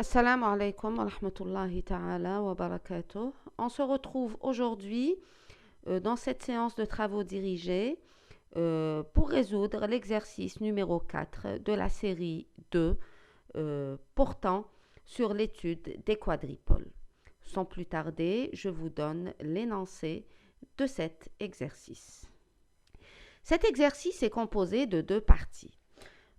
Assalamu alaikum wa rahmatullahi ta'ala wa barakatuh. On se retrouve aujourd'hui dans cette séance de travaux dirigés pour résoudre l'exercice numéro 4 de la série 2 portant sur l'étude des quadripoles. Sans plus tarder, je vous donne l'énoncé de cet exercice. Cet exercice est composé de deux parties.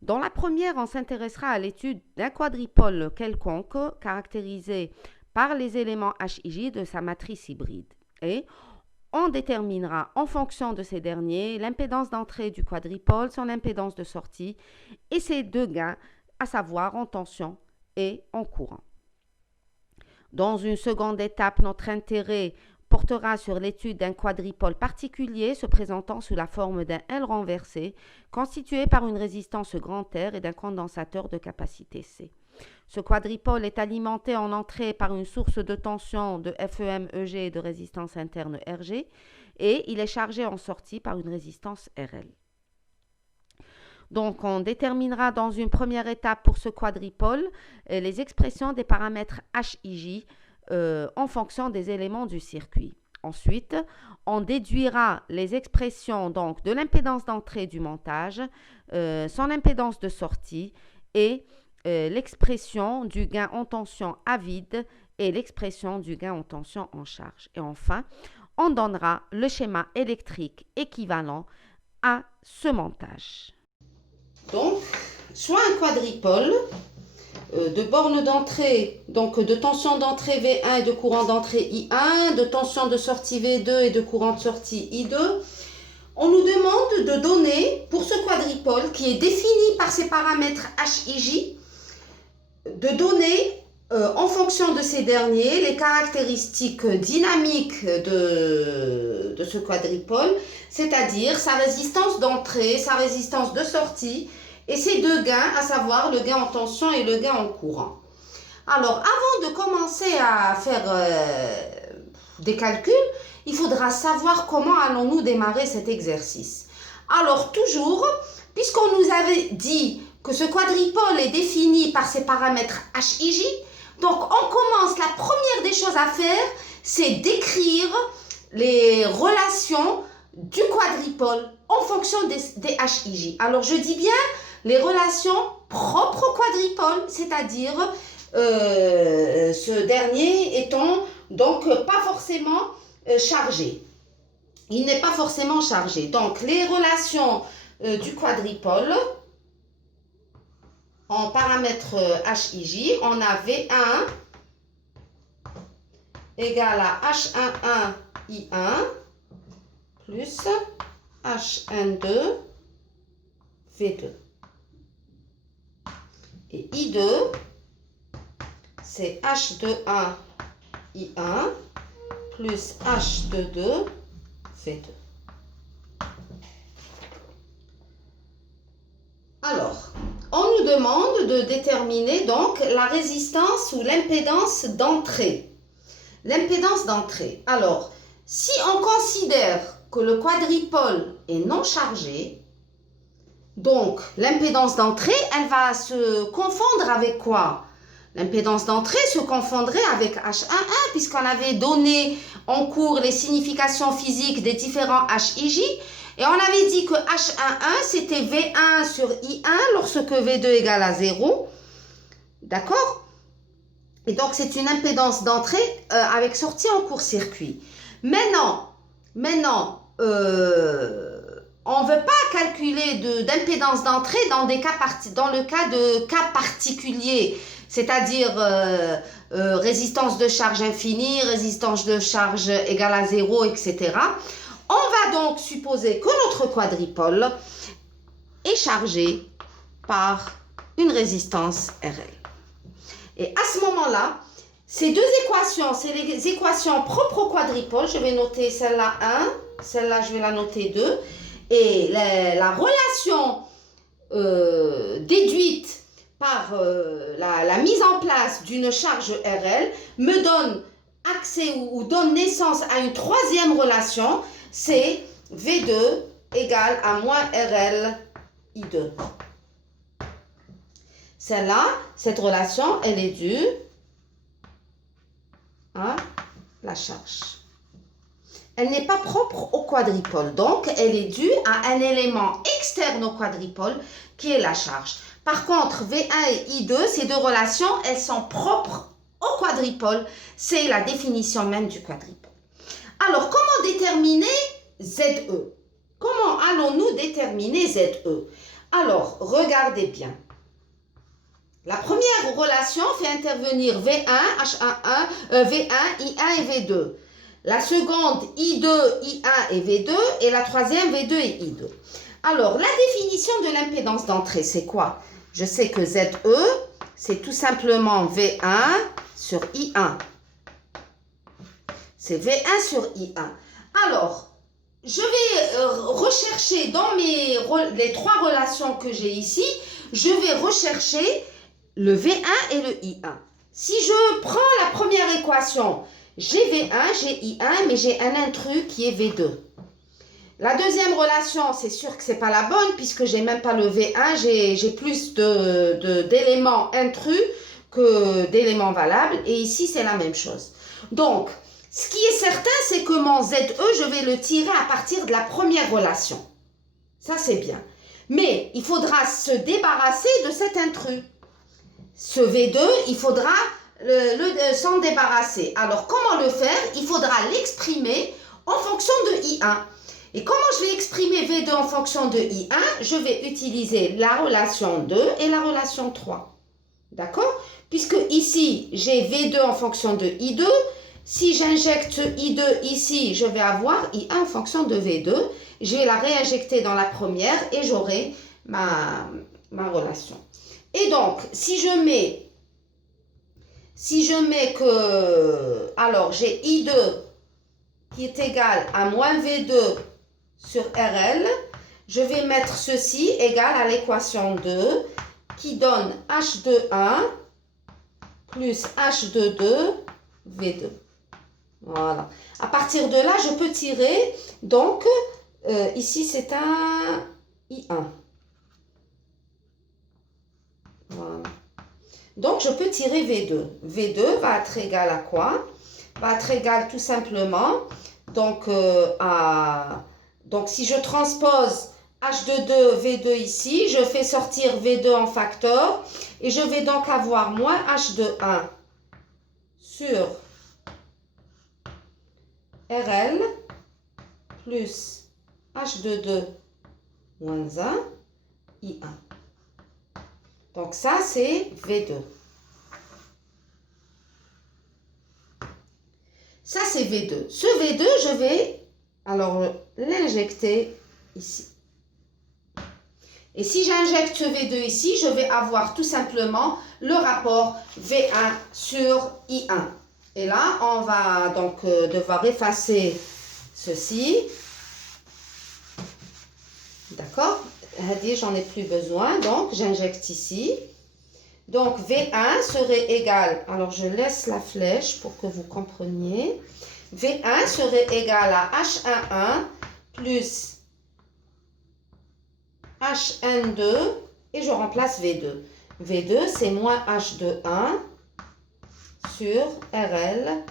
Dans la première, on s'intéressera à l'étude d'un quadripole quelconque caractérisé par les éléments HIJ de sa matrice hybride. Et on déterminera en fonction de ces derniers l'impédance d'entrée du quadripole, son impédance de sortie et ses deux gains, à savoir en tension et en courant. Dans une seconde étape, notre intérêt portera sur l'étude d'un quadripole particulier se présentant sous la forme d'un L renversé constitué par une résistance grand R et d'un condensateur de capacité C. Ce quadripole est alimenté en entrée par une source de tension de FEM-EG et de résistance interne RG et il est chargé en sortie par une résistance RL. Donc, on déterminera dans une première étape pour ce quadripole les expressions des paramètres HIJ en fonction des éléments du circuit. Ensuite, on déduira les expressions donc de l'impédance d'entrée du montage, son impédance de sortie et l'expression du gain en tension à vide et l'expression du gain en tension en charge. Et enfin, on donnera le schéma électrique équivalent à ce montage. Donc, soit un quadripole de borne d'entrée, donc de tension d'entrée V1 et de courant d'entrée I1, de tension de sortie V2 et de courant de sortie I2. On nous demande de donner, pour ce quadripole qui est défini par ses paramètres HIJ, de donner en fonction de ces derniers les caractéristiques dynamiques de ce quadripole, c'est-à-dire sa résistance d'entrée, sa résistance de sortie et ses deux gains, à savoir le gain en tension et le gain en courant. Alors, avant de commencer à faire des calculs, il faudra savoir comment allons-nous démarrer cet exercice. Alors, toujours, puisqu'on nous avait dit que ce quadripole est défini par ses paramètres HIJ, donc on commence, la première des choses à faire, c'est d'écrire les relations du quadripole en fonction des HIJ. Alors je dis bien les relations propres au quadripole, c'est-à-dire ce dernier étant donc pas forcément chargé. Il n'est pas forcément chargé. Donc les relations du quadripole en paramètres HIJ, on a V1 égale à H11I1 plus H12 V2. Et I2, c'est H21I1 plus H22 V2. Alors, on nous demande de déterminer donc la résistance ou l'impédance d'entrée. L'impédance d'entrée. Alors, si on considère que le quadripole est non chargé, donc l'impédance d'entrée, elle va se confondre avec quoi? L'impédance d'entrée se confondrait avec H11 puisqu'on avait donné en cours les significations physiques des différents HIJ. Et on avait dit que H11, c'était V1 sur I1 lorsque V2 égale à 0. D'accord? Et donc, c'est une impédance d'entrée avec sortie en court-circuit. Maintenant on ne veut pas calculer d'impédance d'entrée dans le cas de cas particuliers, c'est-à-dire résistance de charge infinie, résistance de charge égale à 0, etc. On va donc supposer que notre quadripole est chargé par une résistance RL. Et à ce moment-là, ces deux équations, c'est les équations propres au quadripole. Je vais noter celle-là 1, celle-là je vais la noter 2. Et la relation déduite par la mise en place d'une charge RL me donne accès ou donne naissance à une troisième relation, c'est V2 égale à moins RL I2. Celle-là, cette relation, elle est due à la charge. Elle n'est pas propre au quadripôle, donc elle est due à un élément externe au quadripôle qui est la charge. Par contre, V1 et I2, ces deux relations, elles sont propres au quadripôle. C'est la définition même du quadripôle. Alors, comment déterminer ZE? Comment allons-nous déterminer ZE? Alors, regardez bien. La première relation fait intervenir V1, V1, I1 et V2. La seconde, I2, I1 et V2. Et la troisième, V2 et I2. Alors, la définition de l'impédance d'entrée, c'est quoi? Je sais que ZE, c'est tout simplement V1 sur I1. C'est V1 sur I1. Alors, je vais rechercher dans les trois relations que j'ai ici, je vais rechercher le V1 et le I1. Si je prends la première équation, j'ai V1, j'ai I1, mais j'ai un intrus qui est V2. La deuxième relation, c'est sûr que ce n'est pas la bonne, puisque je n'ai même pas le V1, j'ai plus d'éléments intrus que d'éléments valables, et ici, c'est la même chose. Donc, ce qui est certain, c'est que mon ZE, je vais le tirer à partir de la première relation. Ça, c'est bien. Mais il faudra se débarrasser de cet intrus. Ce V2, il faudra s'en débarrasser. Alors, comment le faire? Il faudra l'exprimer en fonction de I1. Et comment je vais exprimer V2 en fonction de I1? Je vais utiliser la relation 2 et la relation 3. D'accord? Puisque ici, j'ai V2 en fonction de I2. Si j'injecte I2 ici, je vais avoir I1 en fonction de V2. Je vais la réinjecter dans la première et j'aurai ma relation. Et donc, si je mets que, alors j'ai I2 qui est égal à moins V2 sur RL, je vais mettre ceci égal à l'équation 2 qui donne H21 plus H22 V2. Voilà. À partir de là, je peux tirer, donc, ici c'est un I1. Voilà. Donc, je peux tirer V2. V2 va être égal à quoi? Va être égal tout simplement, donc, donc si je transpose H22, V2 ici, je fais sortir V2 en facteur, et je vais donc avoir moins H21 sur RL plus H22 moins 1, I1. Donc ça, c'est V2. Ça, c'est V2. Ce V2, je vais alors l'injecter ici. Et si j'injecte ce V2 ici, je vais avoir tout simplement le rapport V1 sur I1. Et là, on va donc devoir effacer ceci. D'accord? J'en ai plus besoin. Donc, j'injecte ici. Donc, V1 serait égal, alors je laisse la flèche pour que vous compreniez. V1 serait égal à H11 plus HN2 et je remplace V2. V2, c'est moins H21 sur RL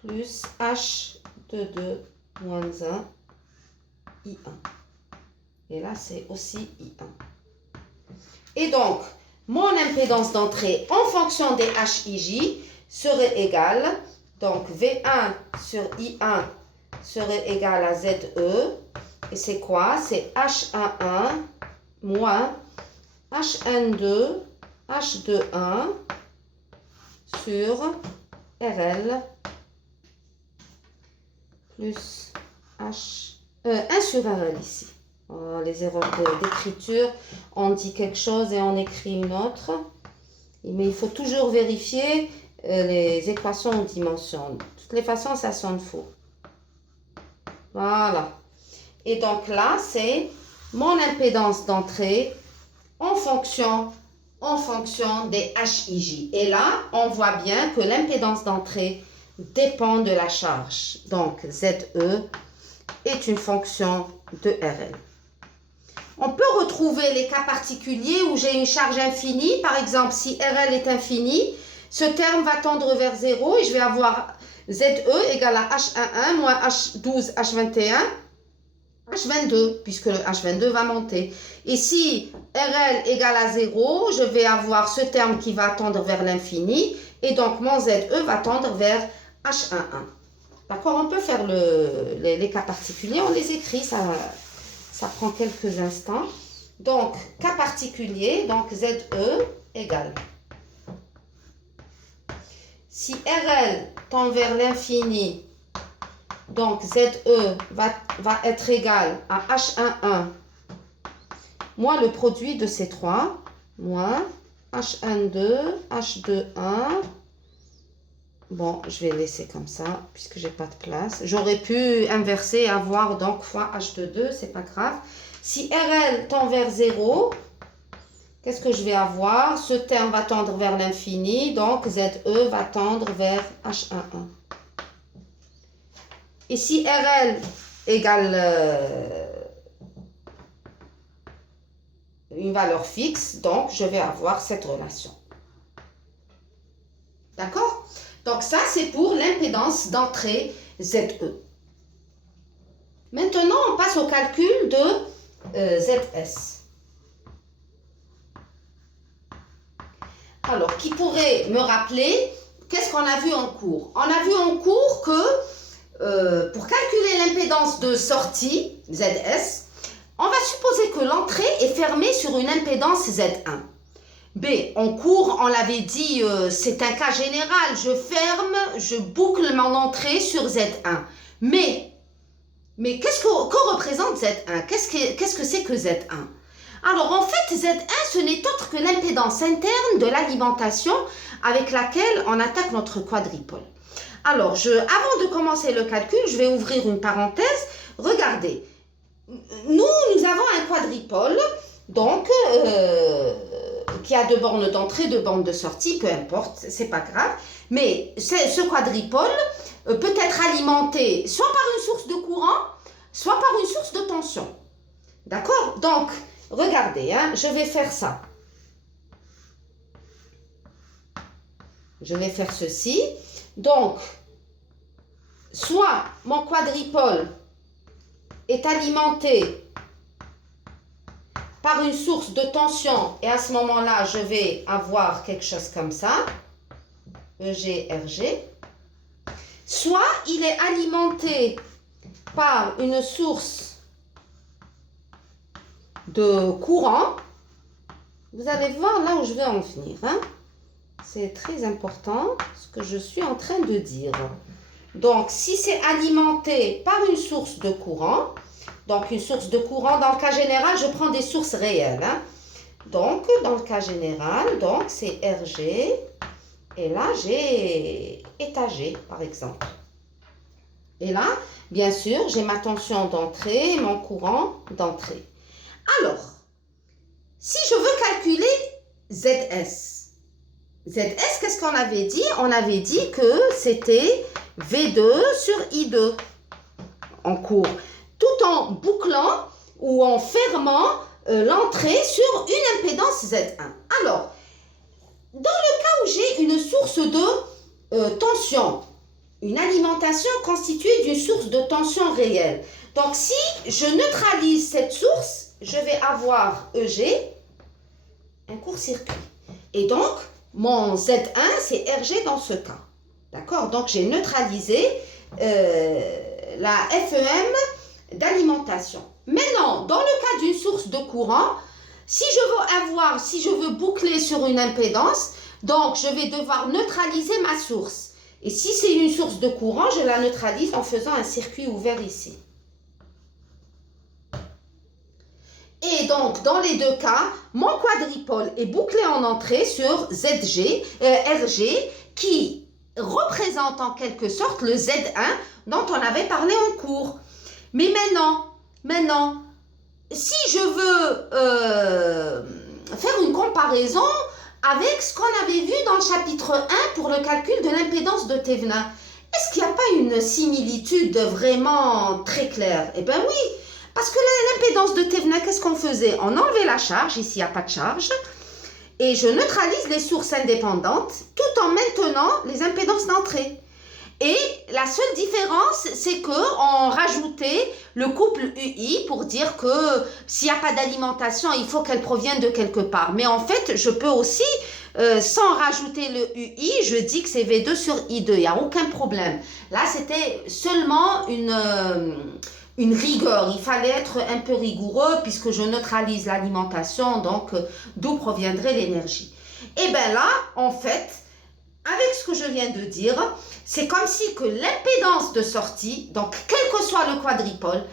plus H22 moins 1 I1. Et là, c'est aussi I1. Et donc, mon impédance d'entrée en fonction des HIJ serait égale, donc V1 sur I1 serait égal à ZE. Et c'est quoi? C'est H11 moins HN2 H21 sur RL plus 1 sur RL ici. Oh, les erreurs d'écriture, on dit quelque chose et on écrit une autre. Mais il faut toujours vérifier les équations en dimension. De toutes les façons, ça sonne faux. Voilà. Et donc là, c'est mon impédance d'entrée en fonction des HIJ. Et là, on voit bien que l'impédance d'entrée dépend de la charge. Donc, ZE est une fonction de RL. On peut retrouver les cas particuliers où j'ai une charge infinie. Par exemple, si RL est infini, ce terme va tendre vers 0 et je vais avoir ZE égale à H11 moins H12, H21, H22, puisque le H22 va monter. Et si RL égale à 0, je vais avoir ce terme qui va tendre vers l'infini et donc mon ZE va tendre vers H11. D'accord, on peut faire les cas particuliers, on les écrit, ça prend quelques instants. Donc, cas particulier, donc ZE égale. Si RL tend vers l'infini, donc ZE va être égal à H11 moins le produit de ces trois, moins H12, H21. Bon, je vais laisser comme ça, puisque j'ai pas de place. J'aurais pu inverser et avoir donc fois H22, c'est pas grave. Si RL tend vers 0, qu'est-ce que je vais avoir? Ce terme va tendre vers l'infini, donc ZE va tendre vers H11. Et si RL égale une valeur fixe, donc je vais avoir cette relation. D'accord? Donc ça, c'est pour l'impédance d'entrée ZE. Maintenant, on passe au calcul de ZS. Alors, qui pourrait me rappeler, qu'est-ce qu'on a vu en cours? On a vu en cours que pour calculer l'impédance de sortie, ZS, on va supposer que l'entrée est fermée sur une impédance Z1. B, en cours, on l'avait dit, c'est un cas général. Je ferme, je boucle mon entrée sur Z1. Mais qu'est-ce que représente Z1? Qu'est-ce que c'est que Z1? Alors, en fait, Z1, ce n'est autre que l'impédance interne de l'alimentation avec laquelle on attaque notre quadripole. Alors, avant de commencer le calcul, je vais ouvrir une parenthèse. Regardez, nous avons un quadripole, donc, qui a deux bornes d'entrée, deux bornes de sortie, peu importe, c'est pas grave. Mais ce quadripole peut être alimenté soit par une source de courant, soit par une source de tension. D'accord? Donc, regardez, hein, je vais faire ça. Je vais faire ceci. Donc, soit mon quadripole est alimenté par une source de tension et à ce moment-là, je vais avoir quelque chose comme ça, EG, RG. Soit il est alimenté par une source de courant. Vous allez voir là où je vais en venir. Hein? C'est très important ce que je suis en train de dire. Donc, si c'est alimenté par une source de courant, donc une source de courant, dans le cas général, je prends des sources réelles. Hein. Donc, dans le cas général, donc c'est RG. Et là, j'ai étagé, par exemple. Et là, bien sûr, j'ai ma tension d'entrée et mon courant d'entrée. Alors, si je veux calculer ZS, qu'est-ce qu'on avait dit? On avait dit que c'était V2 sur I2 en cours, tout en bouclant ou en fermant l'entrée sur une impédance Z1. Alors, dans le cas où j'ai une source de tension, une alimentation constituée d'une source de tension réelle. Donc, si je neutralise cette source, je vais avoir EG, un court-circuit. Et donc, mon Z1, c'est RG dans ce cas. D'accord? Donc, j'ai neutralisé la FEM d'alimentation. Maintenant, dans le cas d'une source de courant, si je veux boucler sur une impédance, donc je vais devoir neutraliser ma source. Et si c'est une source de courant, je la neutralise en faisant un circuit ouvert ici. Et donc, dans les deux cas, mon quadripole est bouclé en entrée sur RG, qui représente en quelque sorte le Z1 dont on avait parlé en cours. Mais maintenant, si je veux faire une comparaison avec ce qu'on avait vu dans le chapitre 1 pour le calcul de l'impédance de Thévenin, est-ce qu'il n'y a pas une similitude vraiment très claire? Eh bien oui, Parce que l'impédance de Thévenin, qu'est-ce qu'on faisait? On enlevait la charge, ici il n'y a pas de charge, et je neutralise les sources indépendantes tout en maintenant les impédances d'entrée. Et la seule différence, c'est qu'on rajoutait le couple UI pour dire que s'il n'y a pas d'alimentation, il faut qu'elle provienne de quelque part. Mais en fait, je peux aussi, sans rajouter le UI, je dis que c'est V2 sur I2, il n'y a aucun problème. Là, c'était seulement une rigueur. Il fallait être un peu rigoureux puisque je neutralise l'alimentation, donc d'où proviendrait l'énergie. Et bien là, en fait, avec ce que je viens de dire, c'est comme si que l'impédance de sortie, donc quel que soit le quadripôle,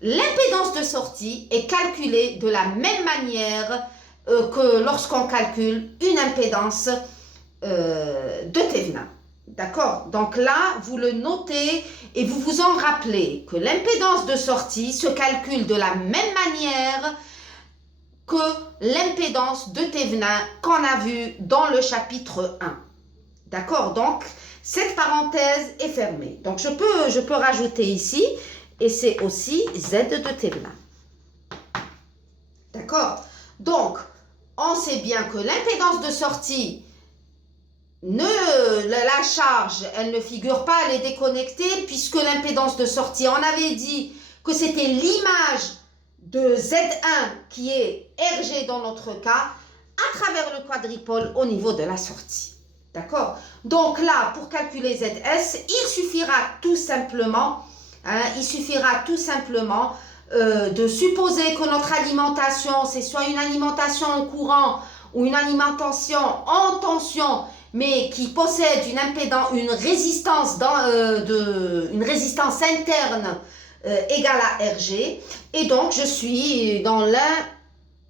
l'impédance de sortie est calculée de la même manière que lorsqu'on calcule une impédance de Thévenin. D'accord? Donc là, vous le notez et vous vous en rappelez que l'impédance de sortie se calcule de la même manière que l'impédance de Thévenin qu'on a vu dans le chapitre 1. D'accord? Donc, cette parenthèse est fermée. Donc, je peux rajouter ici, et c'est aussi Z de Thévenin. D'accord? Donc, on sait bien que l'impédance de sortie, la charge, elle ne figure pas, elle est déconnectée, puisque l'impédance de sortie, on avait dit que c'était l'image de Z1 qui est RG dans notre cas, à travers le quadripôle au niveau de la sortie. D'accord? Donc là, pour calculer ZS, il suffira tout simplement, de supposer que notre alimentation, c'est soit une alimentation en courant ou une alimentation en tension, mais qui possède une résistance interne égale à RG. Et donc, je suis dans l'un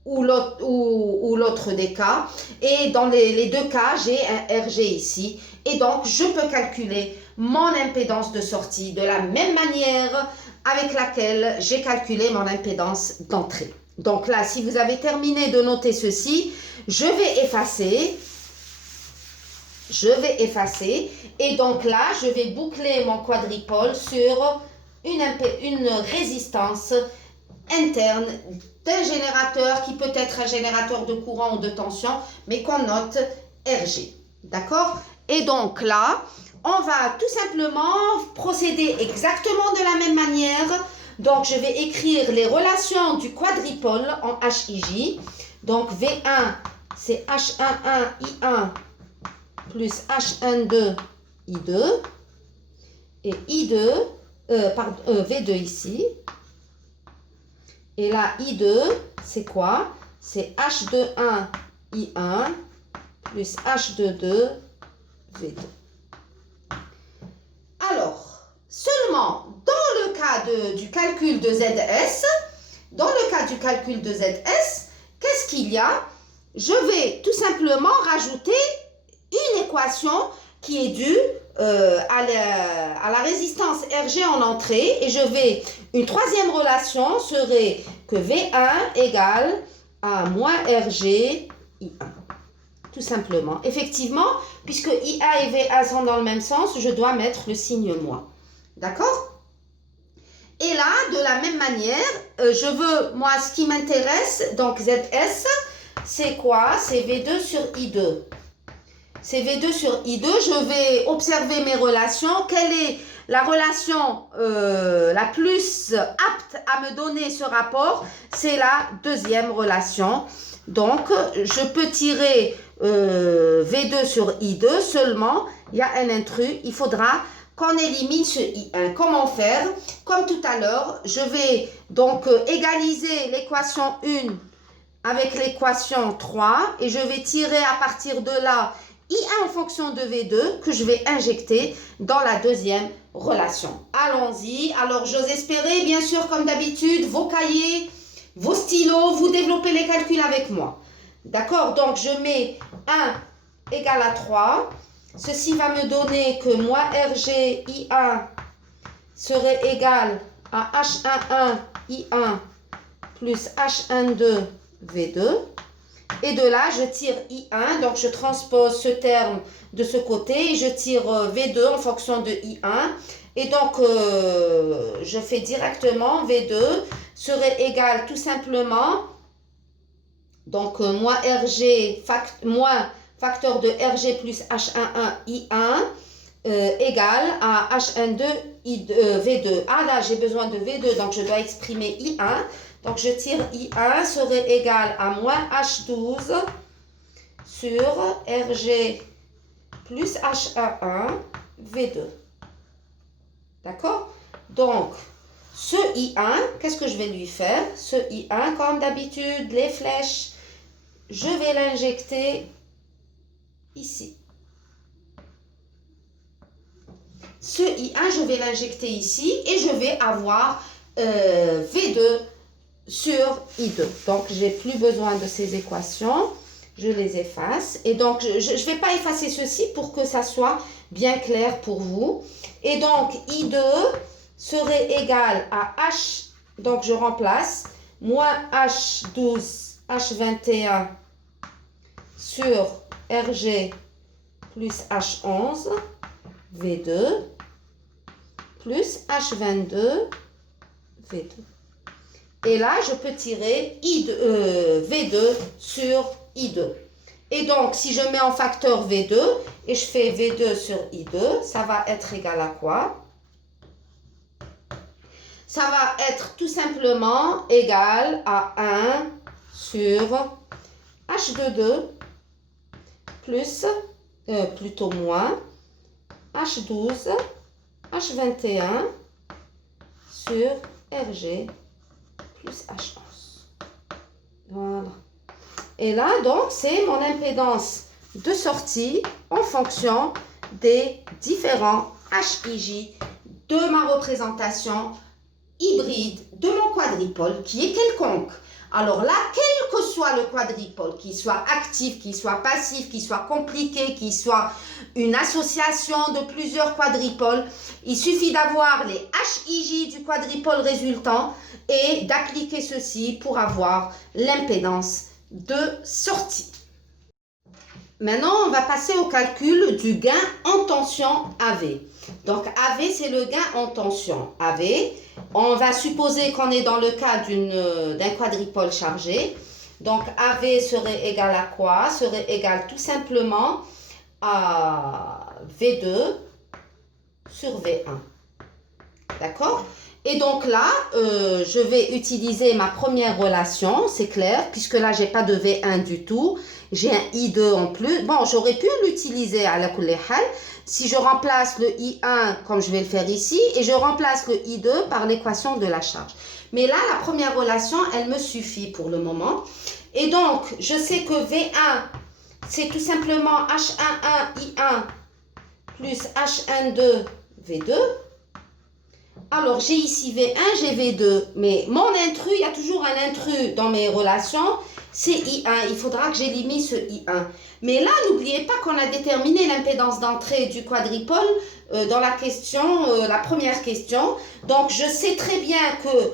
ou l'autre des cas, et dans les deux cas j'ai un RG ici, et donc je peux calculer mon impédance de sortie de la même manière avec laquelle j'ai calculé mon impédance d'entrée. Donc là, si vous avez terminé de noter ceci, je vais effacer, et donc là je vais boucler mon quadripôle sur une résistance interne d'un générateur qui peut être un générateur de courant ou de tension, mais qu'on note RG. D'accord? Et donc là, on va tout simplement procéder exactement de la même manière. Donc, je vais écrire les relations du quadripôle en HIJ. Donc, V1, c'est H11I1 plus H12I2. Et V2 ici. Et là, I2, c'est quoi? C'est H21I1 plus H22V2. Alors, seulement dans le cas du calcul de ZS, qu'est-ce qu'il y a? Je vais tout simplement rajouter une équation qui est due à la résistance RG en entrée, et une troisième relation serait que V1 égale à moins RG I1. Tout simplement. Effectivement, puisque IA et VA sont dans le même sens, je dois mettre le signe moins. D'accord? Et là, de la même manière, moi, ce qui m'intéresse, donc ZS, c'est quoi? C'est V2 sur I2. C'est V2 sur I2, je vais observer mes relations. Quelle est la relation la plus apte à me donner ce rapport? C'est la deuxième relation. Donc, je peux tirer V2 sur I2, seulement, il y a un intrus, il faudra qu'on élimine ce I1. Comment faire? Comme tout à l'heure, je vais donc égaliser l'équation 1 avec l'équation 3, et je vais tirer à partir de là I1 en fonction de V2 que je vais injecter dans la deuxième relation. Allons-y. Alors, j'ose espérer, bien sûr, comme d'habitude, vos cahiers, vos stylos, vous développez les calculs avec moi. D'accord? Donc, je mets 1 égale à 3. Ceci va me donner que moins RG I1 serait égal à H11 I1 plus H12 V2. Et de là, je tire I1, donc je transpose ce terme de ce côté et je tire V2 en fonction de I1. Et donc, je fais directement V2 serait égal tout simplement, donc moins RG, moins facteur de RG plus H11 I1 égale à H12 V2. Ah là, j'ai besoin de V2, donc je dois exprimer I1. Donc, je tire I1 serait égal à moins H12 sur RG plus H11 V2. D'accord? Donc, ce I1, qu'est-ce que je vais lui faire? Ce I1, comme d'habitude, les flèches, je vais l'injecter ici. Ce I1, je vais l'injecter ici et je vais avoir V2 sur I2. Donc, je n'ai plus besoin de ces équations. Je les efface. Et donc, je ne vais pas effacer ceci pour que ça soit bien clair pour vous. Et donc, I2 serait égal à H, donc je remplace, moins H12, H21 sur RG plus H11, V2, plus H22, V2. Et là, je peux tirer V2 sur I2. Et donc, si je mets en facteur V2 et je fais V2 sur I2, ça va être égal à quoi? Ça va être tout simplement égal à 1 sur H22 plus, plutôt moins, H12, H21 sur RG plus H11. Voilà. Et là, donc, c'est mon impédance de sortie en fonction des différents HIJ de ma représentation hybride de mon quadripôle qui est quelconque. Alors là, quel que soit le quadripôle, qu'il soit actif, qu'il soit passif, qu'il soit compliqué, qu'il soit une association de plusieurs quadripoles, il suffit d'avoir les HIJ du quadripôle résultant et d'appliquer ceci pour avoir l'impédance de sortie. Maintenant, on va passer au calcul du gain en tension AV. Donc, AV, c'est le gain en tension. AV, on va supposer qu'on est dans le cas d'un quadripôle chargé. Donc, AV serait égal à quoi? Serait égal tout simplement à V2 sur V1. D'accord? Et donc là, je vais utiliser ma première relation, c'est clair, puisque là, je n'ai pas de V1 du tout. J'ai un I2 en plus. Bon, j'aurais pu l'utiliser à la kulli hal si je remplace le I1 comme je vais le faire ici et je remplace le I2 par l'équation de la charge. Mais là, la première relation, elle me suffit pour le moment. Et donc, je sais que V1, c'est tout simplement H11 I1 plus H12 V2. Alors, j'ai ici V1, j'ai V2, mais mon intrus, il y a toujours un intrus dans mes relations, c'est I1. Il faudra que j'élimine ce I1. Mais là, n'oubliez pas qu'on a déterminé l'impédance d'entrée du quadripôle dans la question, la première question. Donc, je sais très bien que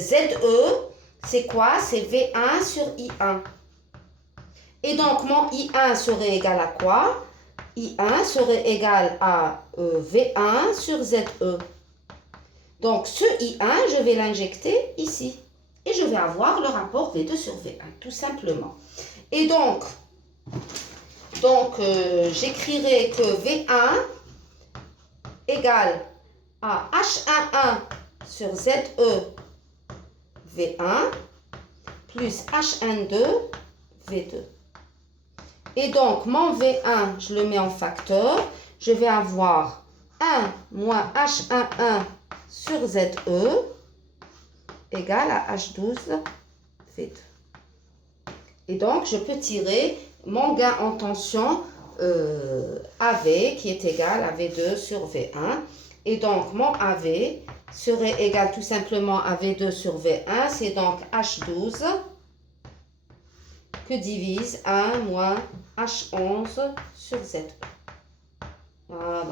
ZE, c'est quoi? C'est V1 sur I1. Et donc, mon I1 serait égal à quoi? I1 serait égal à V1 sur ZE. Donc, ce I1, je vais l'injecter ici. Et je vais avoir le rapport V2 sur V1, tout simplement. Et donc j'écrirai que V1 égale à H11 sur ZE V1 plus H12 V2. Et donc, mon V1, je le mets en facteur. Je vais avoir 1 moins H11 sur ZE égale à H12 V2. Et donc, je peux tirer mon gain en tension AV qui est égal à V2 sur V1. Et donc, mon AV serait égal tout simplement à V2 sur V1. C'est donc H12 que divise 1 moins H11 sur ZE. Voilà.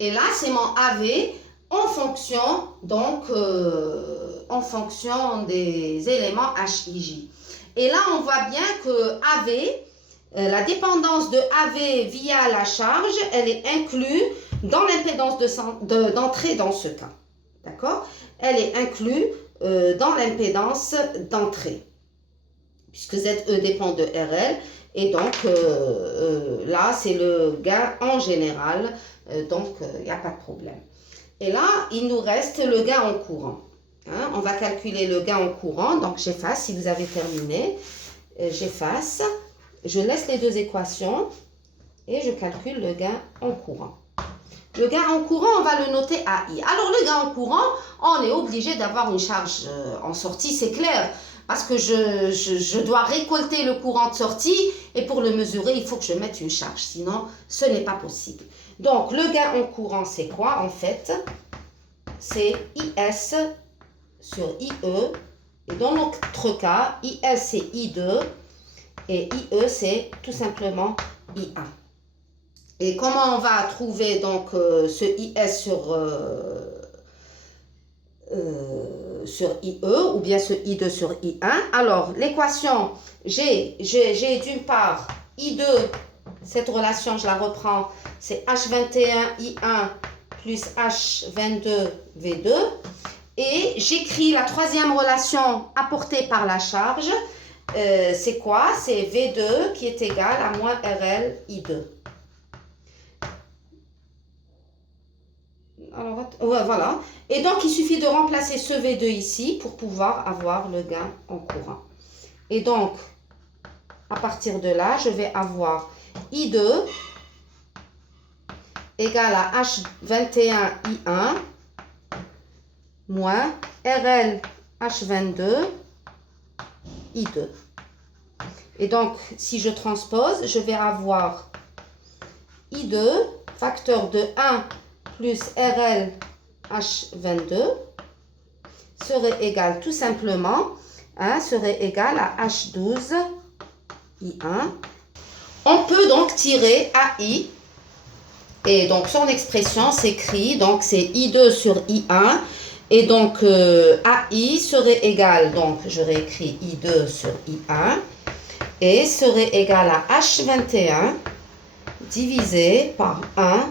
Et là, c'est mon AV en fonction, donc, en fonction des éléments HIJ. Et là, on voit bien que AV, La dépendance de AV via la charge, elle est inclue dans l'impédance d'entrée dans ce cas. D'accord? Elle est inclue dans l'impédance d'entrée, puisque ZE dépend de RL. Et donc, là, c'est le gain en général. Donc, il n'y a pas de problème. Et là, il nous reste le gain en courant. Hein? On va calculer le gain en courant. Donc, j'efface si vous avez terminé. J'efface. Je laisse les deux équations et je calcule le gain en courant. Le gain en courant, on va le noter AI. Alors, le gain en courant, on est obligé d'avoir une charge en sortie, c'est clair. Parce que je dois récolter le courant de sortie et pour le mesurer, il faut que je mette une charge. Sinon, ce n'est pas possible. Donc, le gain en courant, c'est quoi en fait? C'est IS sur IE. Et dans notre cas, IS, c'est I2. Et IE, c'est tout simplement I1. Et comment on va trouver donc ce IS sur IE ou bien ce I2 sur I1? Alors, l'équation, j'ai d'une part I2, cette relation, je la reprends, c'est H21I1 plus H22V2. Et j'écris la troisième relation apportée par la charge. C'est quoi? C'est V2 qui est égal à moins RL I2. Alors, ouais, voilà. Et donc, il suffit de remplacer ce V2 ici pour pouvoir avoir le gain en courant. Et donc, à partir de là, je vais avoir I2 égale à H21I1 moins RL H22 I2. Et donc, si je transpose, je vais avoir I2 facteur de 1 plus RL H22 serait égal tout simplement, serait égal à H12 I1. On peut donc tirer AI et donc son expression s'écrit, donc c'est I2 sur I1 et donc AI serait égal, donc je réécris I2 sur I1 et serait égal à H21 divisé par 1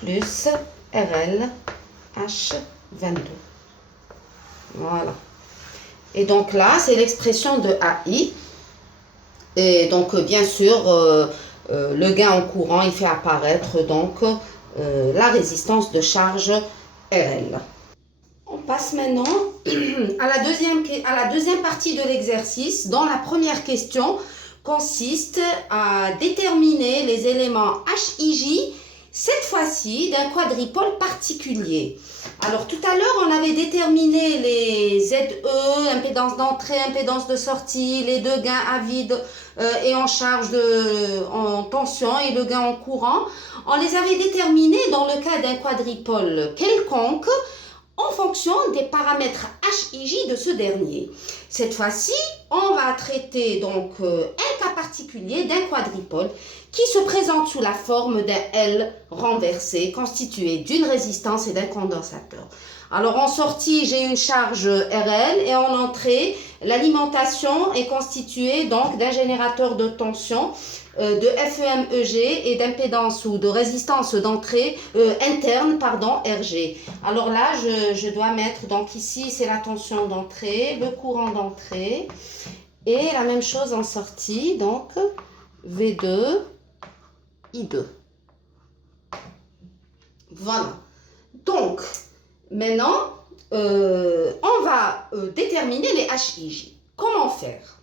plus RL H22. Voilà. Et donc là, c'est l'expression de AI. Et donc, bien sûr, le gain en courant, il fait apparaître donc la résistance de charge RL. On passe maintenant à la deuxième partie de l'exercice, dont la première question consiste à déterminer les éléments HIJ, cette fois-ci d'un quadripôle particulier. Alors tout à l'heure, on avait déterminé les ZE, impédance d'entrée, impédance de sortie, les deux gains à vide et en charge en tension et le gain en courant. On les avait déterminés dans le cas d'un quadripôle quelconque en fonction des paramètres HIJ de ce dernier. Cette fois-ci, on va traiter donc un cas particulier d'un quadripôle qui se présente sous la forme d'un L renversé constitué d'une résistance et d'un condensateur. Alors en sortie, j'ai une charge RL et en entrée, l'alimentation est constituée donc d'un générateur de tension de FEM-EG et d'impédance ou de résistance d'entrée interne, pardon, RG. Alors là, je dois mettre, donc ici, c'est la tension d'entrée, le courant d'entrée, et la même chose en sortie, donc V2, I2. Voilà. Donc, maintenant, on va déterminer les HIJ. Comment faire?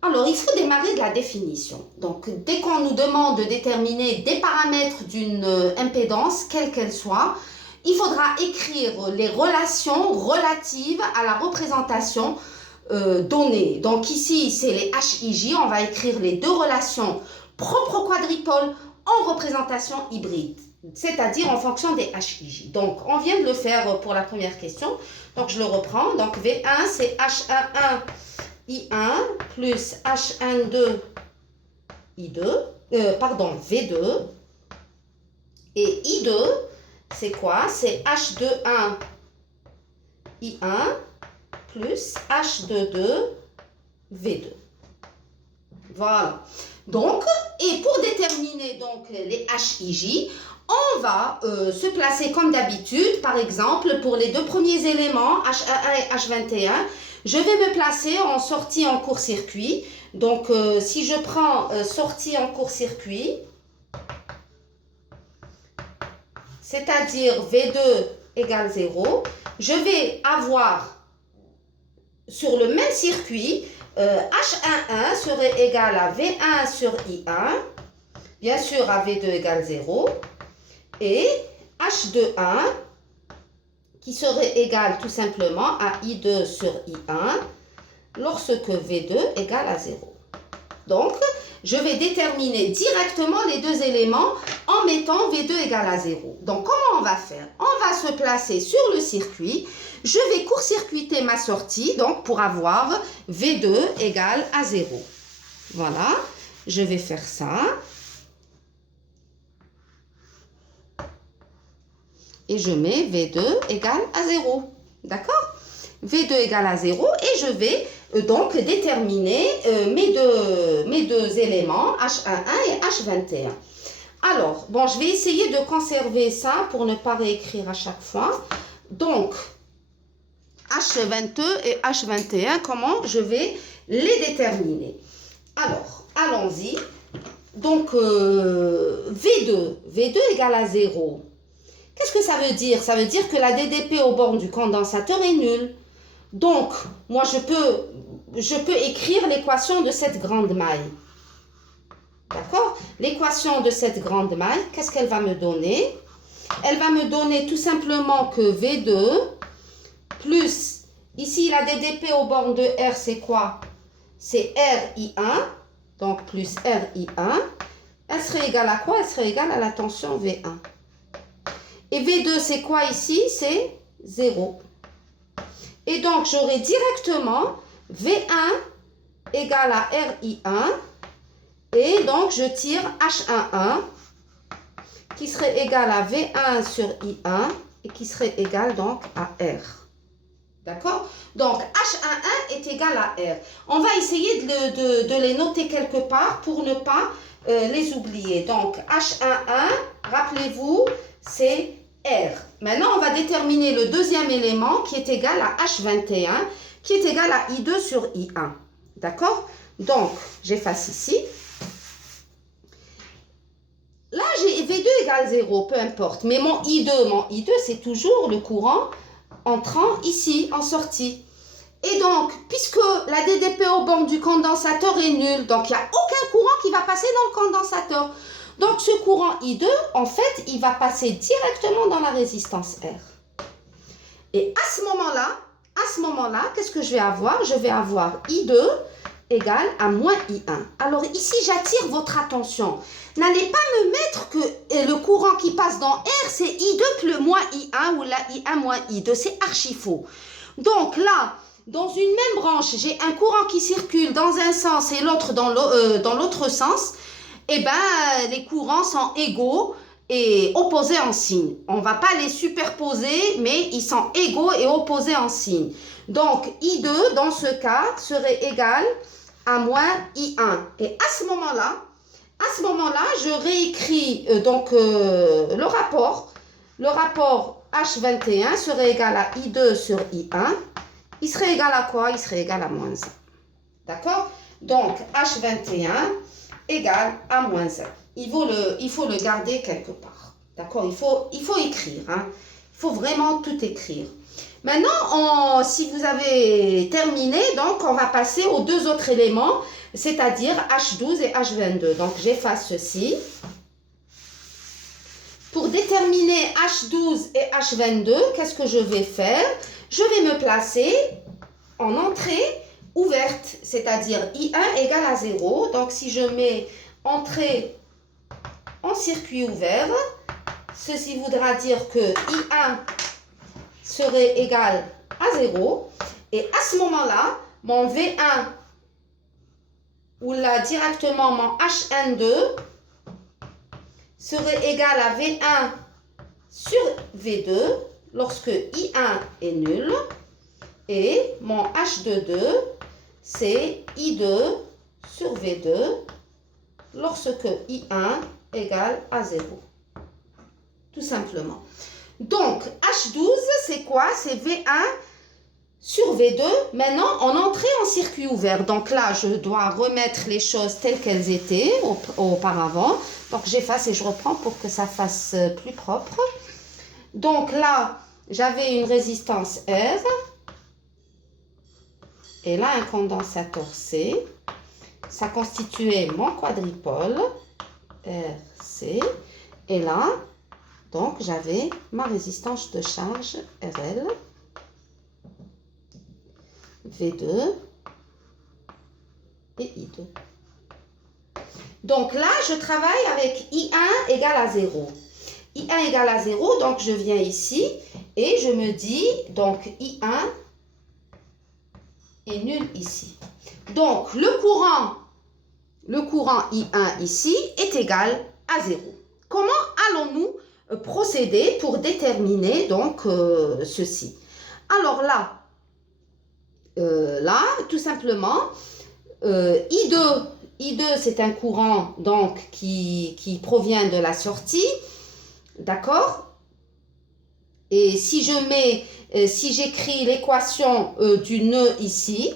Alors, il faut démarrer de la définition. Donc, dès qu'on nous demande de déterminer des paramètres d'une impédance, quelle qu'elle soit, il faudra écrire les relations relatives à la représentation donnée. Donc, ici, c'est les HIJ. On va écrire les deux relations propres au quadripôle en représentation hybride, c'est-à-dire en fonction des HIJ. Donc, on vient de le faire pour la première question. Donc, je le reprends. Donc, V1, c'est H11 I1 plus H12 I2, pardon, V2. Et I2, c'est quoi? C'est H21 I1 plus H22 V2. Voilà. Donc, et pour déterminer donc les HIJ, on va se placer comme d'habitude. Par exemple, pour les deux premiers éléments, H11 et H21, je vais me placer en sortie en court-circuit. Donc, si je prends sortie en court-circuit, c'est-à-dire V2 égale 0, je vais avoir sur le même circuit, H11 serait égal à V1 sur I1, bien sûr à V2 égale 0, et H21 qui serait égal tout simplement à I2 sur I1 lorsque V2 égale à 0. Donc, je vais déterminer directement les deux éléments en mettant V2 égale à 0. Donc, comment on va faire? On va se placer sur le circuit. Je vais court-circuiter ma sortie, donc pour avoir V2 égale à 0. Voilà, je vais faire ça. Et je mets V2 égale à 0. D'accord? V2 égale à 0 et je vais donc déterminer mes deux éléments, H11 et H21. Alors, bon, je vais essayer de conserver ça pour ne pas réécrire à chaque fois. Donc, H22 et H21, comment je vais les déterminer? Alors, allons-y. Donc, V2 égale à 0. Qu'est-ce que ça veut dire? Ça veut dire que la DDP aux bornes du condensateur est nulle. Donc, moi, je peux écrire l'équation de cette grande maille. D'accord? L'équation de cette grande maille, qu'est-ce qu'elle va me donner? Elle va me donner tout simplement que V2 plus, ici, la DDP aux bornes de R, c'est quoi? C'est RI1, donc plus RI1. Elle serait égale à quoi? Elle serait égale à la tension V1. Et V2, c'est quoi ici? C'est 0. Et donc, j'aurai directement V1 égale à RI1. Et donc, je tire H11 qui serait égal à V1 sur I1 et qui serait égal donc à R. D'accord? Donc, H11 est égal à R. On va essayer de les noter quelque part pour ne pas les oublier. Donc, H11, rappelez-vous, c'est R. Maintenant, on va déterminer le deuxième élément qui est égal à H21, qui est égal à I2 sur I1. D'accord? Donc, j'efface ici. Là, j'ai V2 égale 0, peu importe. Mais mon I2, c'est toujours le courant entrant ici, en sortie. Et donc, puisque la DDP aux bornes du condensateur est nulle, donc il n'y a aucun courant qui va passer dans le condensateur. Donc, ce courant I2, en fait, il va passer directement dans la résistance R. Et à ce moment-là, qu'est-ce que je vais avoir? Je vais avoir I2 égale à moins I1. Alors, ici, j'attire votre attention. N'allez pas me mettre que le courant qui passe dans R, c'est I2 plus moins I1 ou la I1 moins I2. C'est archi faux. Donc là, dans une même branche, j'ai un courant qui circule dans un sens et l'autre dans l'autre sens. Eh bien, les courants sont égaux et opposés en signe. On ne va pas les superposer, mais ils sont égaux et opposés en signe. Donc, I2, dans ce cas, serait égal à moins I1. Et à ce moment-là, je réécris le rapport. Le rapport H21 serait égal à I2 sur I1. Il serait égal à quoi? Il serait égal à moins 1. D'accord? Donc, H21 égale à moins 1. Il faut le garder quelque part. D'accord? Il faut écrire. Hein? Il faut vraiment tout écrire. Maintenant, si vous avez terminé, donc on va passer aux deux autres éléments, c'est-à-dire H12 et H22. Donc, j'efface ceci. Pour déterminer H12 et H22, qu'est-ce que je vais faire? Je vais me placer en entrée ouverte, c'est-à-dire I1 égale à 0. Donc, si je mets entrée en circuit ouvert, ceci voudra dire que I1 serait égal à 0. Et à ce moment-là, mon V1, ou là directement mon H12, serait égal à V1 sur V2 lorsque I1 est nul. Et mon H22, c'est I2 sur V2 lorsque I1 égale à 0. Tout simplement. Donc, H12, c'est quoi? C'est V1 sur V2. Maintenant, en entrée en circuit ouvert. Donc là, je dois remettre les choses telles qu'elles étaient auparavant. Donc, j'efface et je reprends pour que ça fasse plus propre. Donc là, j'avais une résistance R. Et là, un condensateur C. Ça constituait mon quadripôle RC. Et là, donc, j'avais ma résistance de charge RL. V2 et I2. Donc là, je travaille avec I1 égale à 0. I1 égale à 0, donc je viens ici et je me dis, donc I1 est nul ici. Donc le courant I1 ici est égal à 0. Comment allons-nous procéder pour déterminer donc ceci? Alors là, tout simplement, I2 c'est un courant donc qui provient de la sortie, d'accord? Et si j'écris l'équation du nœud ici,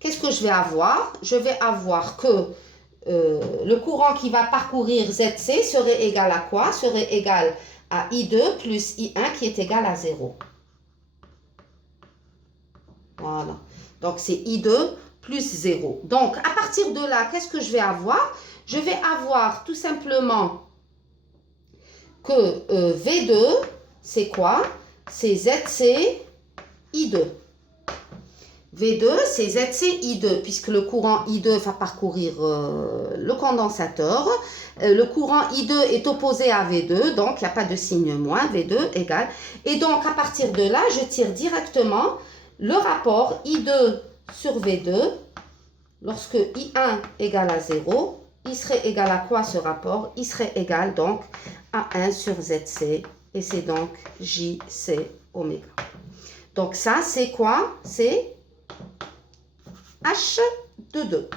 qu'est-ce que je vais avoir? Je vais avoir que le courant qui va parcourir ZC serait égal à quoi? Serait égal à I2 plus I1 qui est égal à 0. Voilà. Donc, c'est I2 plus 0. Donc, à partir de là, qu'est-ce que je vais avoir? Je vais avoir tout simplement que V2, c'est quoi? C'est ZC I2. V2, c'est ZC I2, puisque le courant I2 va parcourir le condensateur. Le courant I2 est opposé à V2, donc il n'y a pas de signe moins, V2 égale. Et donc, à partir de là, je tire directement le rapport I2 sur V2, lorsque I1 égale à 0, il serait égal à quoi ce rapport? Il serait égal donc à 1 sur ZC, et c'est donc JC oméga. Donc ça, c'est quoi? C'est H de 2.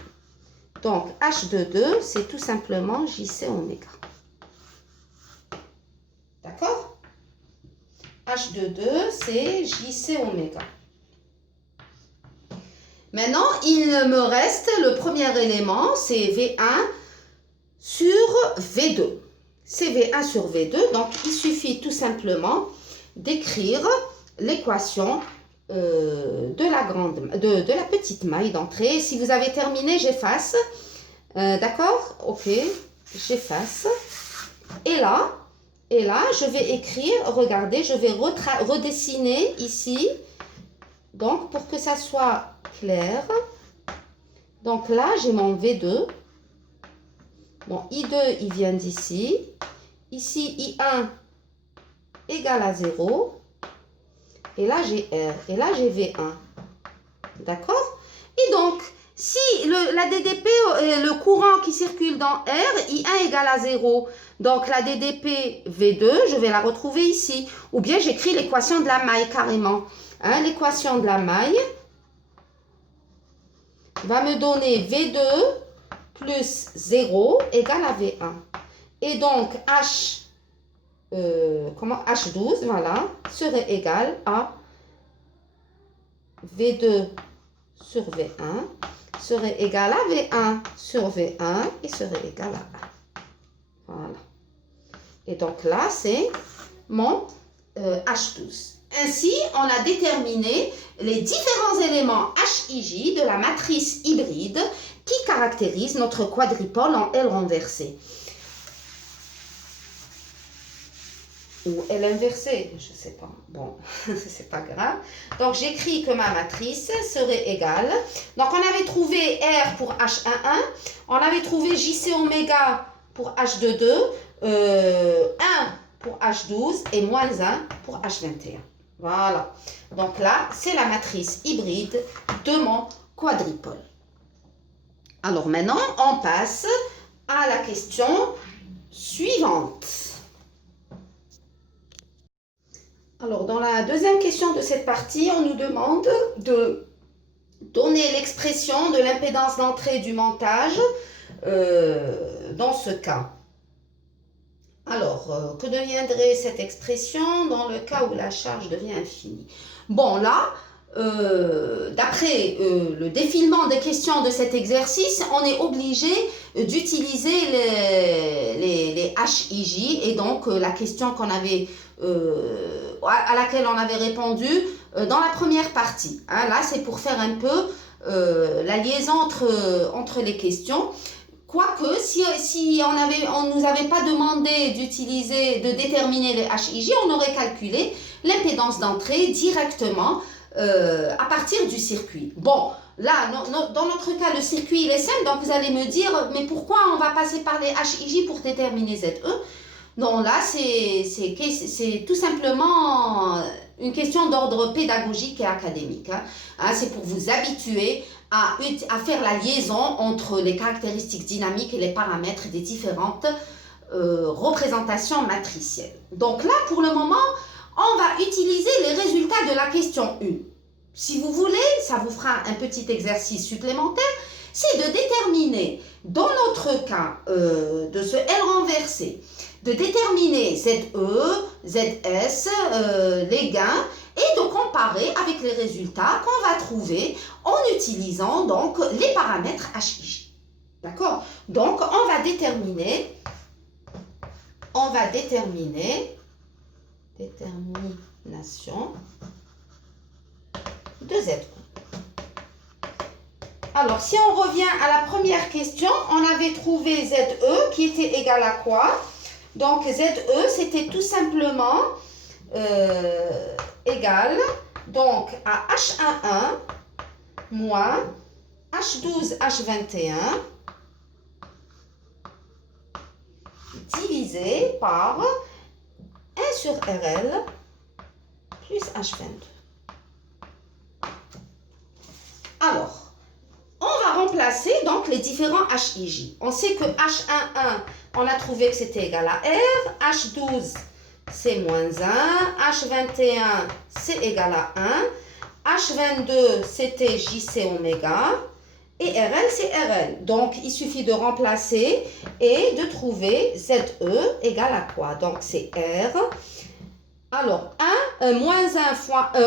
Donc H de 2, c'est tout simplement JC oméga. D'accord? H de 2, c'est JC oméga. Maintenant, il me reste le premier élément, c'est V1 sur V2. C'est V1 sur V2, donc il suffit tout simplement d'écrire l'équation de la petite maille d'entrée. Si vous avez terminé, j'efface. D'accord? Ok, j'efface. Et là, je vais écrire, regardez, je vais redessiner ici, donc pour que ça soit clair. Donc là, j'ai mon V2. Bon, I2, il vient d'ici. Ici, I1 égale à 0. Et là, j'ai R. Et là, j'ai V1. D'accord? Et donc, si la DDP, le courant qui circule dans R, I1 égale à 0. Donc, la DDP V2, je vais la retrouver ici. Ou bien, j'écris l'équation de la maille carrément. Hein, l'équation de la maille va me donner V2 plus 0 égale à V1. Et donc, H12, voilà, serait égal à V2 sur V1, serait égal à V1 sur V1 et serait égal à 1. Voilà. Et donc là, c'est mon H12. Ainsi, on a déterminé les différents éléments HIJ de la matrice hybride qui caractérise notre quadripôle en L renversé. Ou L inversée, je ne sais pas. Bon, c'est pas grave. Donc, j'écris que ma matrice serait égale. Donc, on avait trouvé R pour H11, on avait trouvé JC oméga pour H22, 1 pour H12 et moins 1 pour H21. Voilà. Donc là, c'est la matrice hybride de mon quadripôle. Alors maintenant, on passe à la question suivante. Alors, dans la deuxième question de cette partie, on nous demande de donner l'expression de l'impédance d'entrée du montage dans ce cas. Alors, que deviendrait cette expression dans le cas où la charge devient infinie? Bon, là, d'après le défilement des questions de cet exercice, on est obligé d'utiliser les HIJ et donc la question qu'on avait, à laquelle on avait répondu dans la première partie. Hein, là, c'est pour faire un peu la liaison entre les questions. Quoique, si on ne nous avait pas demandé de déterminer les HIJ, on aurait calculé l'impédance d'entrée directement à partir du circuit. Bon, là, dans notre cas, le circuit il est simple, donc vous allez me dire, mais pourquoi on va passer par les HIJ pour déterminer ZE? Non, là, c'est tout simplement une question d'ordre pédagogique et académique. Hein, c'est pour vous habituer à faire la liaison entre les caractéristiques dynamiques et les paramètres des différentes représentations matricielles. Donc là, pour le moment, on va utiliser les résultats de la question 1. Si vous voulez, ça vous fera un petit exercice supplémentaire, c'est de déterminer, dans notre cas de ce L renversé, de déterminer ZE, ZS, les gains, et de comparer avec les résultats qu'on va trouver en utilisant donc les paramètres HIJ. D'accord? Donc, on va déterminer détermination de ZE. Alors, si on revient à la première question, on avait trouvé ZE qui était égal à quoi? Donc, ZE, c'était tout simplement égal donc à H11 moins H12, H21 divisé par 1 sur RL plus H22. Alors, on va remplacer donc les différents HIJ. On sait que H11, on a trouvé que c'était égal à R, H12, c'est moins 1, H21, c'est égal à 1, H22, c'était JC oméga, et RL, c'est RL. Donc, il suffit de remplacer et de trouver ZE égale à quoi? Donc, c'est R. Alors, 1, moins 1 fois, 1